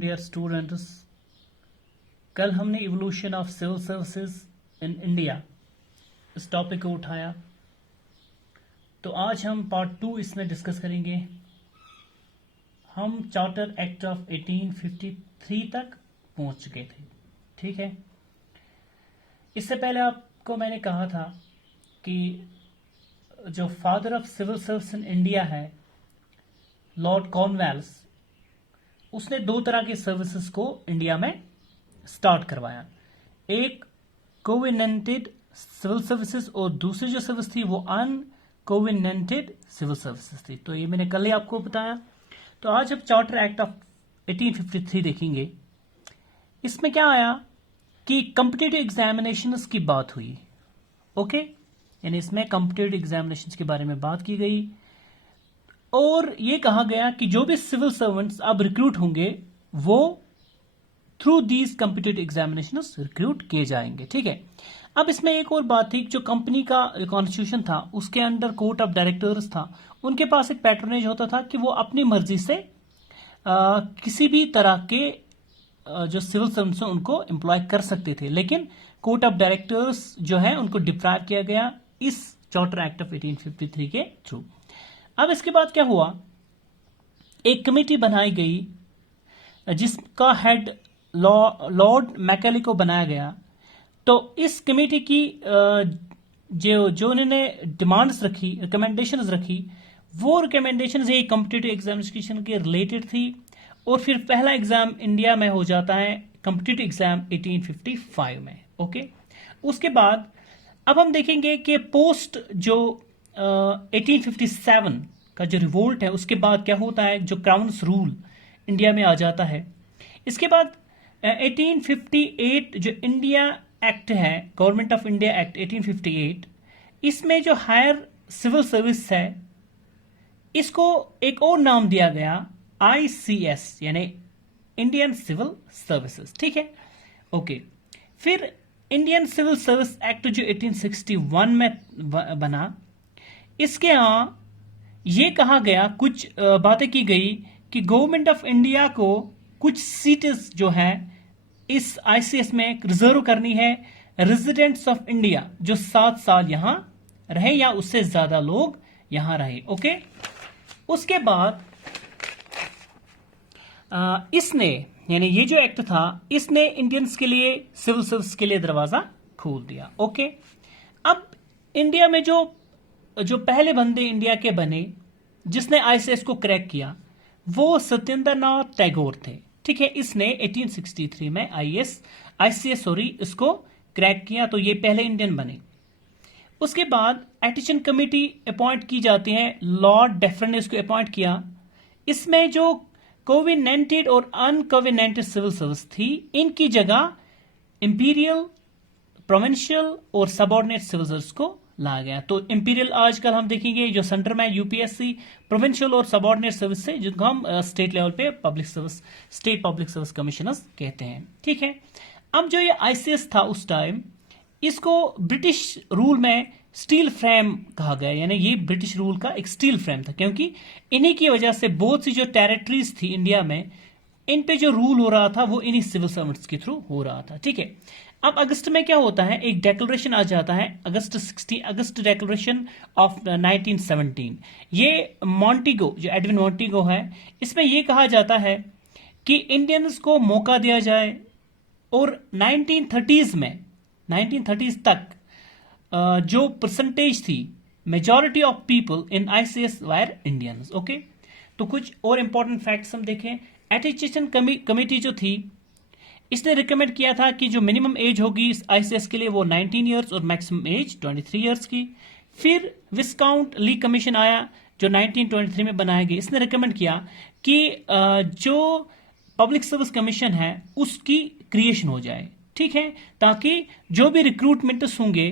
Dear students. कल हमने evolution of civil services in India इस टॉपिक को उठाया, तो आज हम पार्ट 2 इसमें डिस्कस करेंगे। हम चार्टर एक्ट ऑफ 1853 तक पहुंच चुके थे, ठीक है। इससे पहले आपको मैंने कहा था कि जो father of civil service in India है, लॉर्ड कॉर्नवालिस, उसने 2 तरह की सर्विसेज को इंडिया में स्टार्ट करवाया। एक कोवेनेंटेड सिविल सर्विसेज और दूसरी जो सर्विस थी वो अनकोवेनेंटेड सिविल सर्विसेज थी। तो ये मैंने कल ही आपको बताया। तो आज हम चार्टर एक्ट ऑफ 1853 देखेंगे। इसमें क्या आया कि कॉम्पिटिटिव एग्जामिनेशंस की बात हुई, ओके, यानी इसमें कॉम्पिटिटिव एग्जामिनेशंस के बारे में बात की गई और ये कहा गया कि जो भी सिविल सर्वेंट्स अब रिक्रूट होंगे वो through these competitive examinations recruit किए जाएंगे, ठीक है। अब इसमें एक और बात थी, जो कंपनी का कॉन्स्टिट्यूशन था उसके अंदर कोर्ट ऑफ डायरेक्टर्स था, उनके पास एक पैट्रोनेज होता था कि वो अपनी मर्जी से किसी भी तरह के जो सिविल सर्वेंट्स हैं उनको एम्प्लॉय कर सकते थे, लेकिन कोर्ट ऑफ डायरेक्टर्स जो है उनको डिप्राइव किया गया इस चार्टर एक्ट ऑफ 1853 के थ्रू। अब इसके बाद क्या हुआ, एक कमेटी बनाई गई जिसका हेड लॉर्ड मैकेले को बनाया गया। तो इस कमेटी की जो उन्होंने डिमांड्स रखी, रिकमेंडेशंस रखी, वो रिकमेंडेशंस ये कॉम्पिटिटिव एग्जामिनेशन के रिलेटेड थी। और फिर पहला एग्जाम इंडिया में हो जाता है कॉम्पिटिटिव एग्जाम 1855 में, ओके। उसके बाद अब हम देखेंगे कि पोस्ट जो 1857 का जो रिवोल्ट है उसके बाद क्या होता है, जो क्राउन्स रूल इंडिया में आ जाता है। इसके बाद 1858 जो इंडिया एक्ट है, गवर्नमेंट ऑफ इंडिया एक्ट 1858, इसमें जो हायर सिविल सर्विस है इसको एक और नाम दिया गया ICS, यानी इंडियन सिविल सर्विसेज, ठीक है, ओके। फिर इंडियन सिविल सर्विस एक्ट जो 1861 में बना, इसके यहां ये कहा गया, कुछ बातें की गई कि गवर्नमेंट ऑफ इंडिया को कुछ सीट्स जो है इस ICS में रिजर्व करनी है रेजिडेंट्स ऑफ इंडिया जो 7 साल यहां रहे या उससे ज्यादा लोग यहां रहे, ओके। उसके बाद इसने, यानी ये जो एक्ट था, इसने इंडियंस के लिए सिविल सर्विस के लिए दरवाजा खोल दिया, ओके। अब इंडिया में जो पहले बंदे इंडिया के बने जिसने ICS को क्रैक किया वो सत्येंद्र नाथ टैगोर थे, ठीक है। इसने 1863 में ICS इसको क्रैक किया, तो ये पहले इंडियन बने। उसके बाद एडिशन कमेटी अपॉइंट की जाती है, लॉर्ड डेफरन ने इसको अपॉइंट किया। इसमें जो कोवेनेंटेड और अनकोवेनेंटेड सिविल सर्विस थी, इनकी जगह इंपीरियल, प्रोविंशियल और सबऑर्डिनेट सिविल सर्विस को लाया गया। तो इंपीरियल आजकल हम देखेंगे जो सेंटर में UPSC, प्रोविंशियल और सबऑर्डिनेट सर्विस से जिनको हम स्टेट लेवल पे स्टेट पब्लिक सर्विस कमिश्नर्स कहते हैं, ठीक है। अब जो ये ICS था उस टाइम, इसको ब्रिटिश रूल में स्टील फ्रेम कहा गया, यानी ये ब्रिटिश रूल का एक स्टील फ्रेम था, क्योंकि इन्हीं की वजह से बहुत सी जो टेरिटरीज थी इंडिया में, इन पे जो रूल हो रहा था वो इन्हीं सिविल सर्वेंट्स के थ्रू हो रहा था, ठीक है। अब अगस्त में क्या होता है, एक डिक्लेरेशन आ जाता है, अगस्त डिक्लेरेशन ऑफ 1917। ये मॉन्टिगो, जो एडविन मॉन्टिगो है, इसमें यह कहा जाता है कि इंडियंस को मौका दिया जाए और 1930s तक जो परसेंटेज थी, majority of people in ICS wire Indians, okay. तो कुछ और इंपॉर्टेंट फैक्ट्स हम देखें। एटिचेशन कमेटी जो थी, इसने रिकमेंड किया था कि जो मिनिमम एज होगी इस ICS के लिए वो 19 ईयर्स और मैक्सिमम एज 23 ईयर्स की। फिर विस्काउंट ली कमीशन आया जो 1923 में बनाया गया। इसने रिकमेंड किया कि जो पब्लिक सर्विस कमीशन है उसकी क्रिएशन हो जाए, ठीक है, ताकि जो भी रिक्रूटमेंट्स होंगे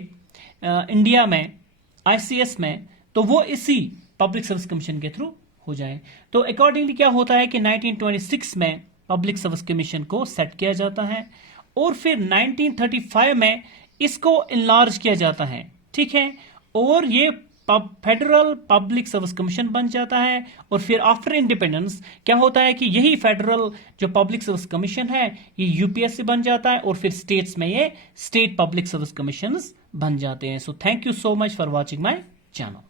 इंडिया में ICS में, तो वो इसी पब्लिक सर्विस कमीशन के थ्रू हो जाए। तो अकॉर्डिंगली क्या होता है कि 1926 में पब्लिक सर्विस कमीशन को सेट किया जाता है और फिर 1935 में इसको इनलार्ज किया जाता है, ठीक है। और ये फेडरल पब्लिक सर्विस कमीशन बन जाता है। और फिर आफ्टर इंडिपेंडेंस क्या होता है कि यही फेडरल जो पब्लिक सर्विस कमीशन है ये यूपीएससी बन जाता है, और फिर स्टेट्स में ये स्टेट पब्लिक सर्विस कमीशन बन जाते हैं। So thank you so much for watching my channel.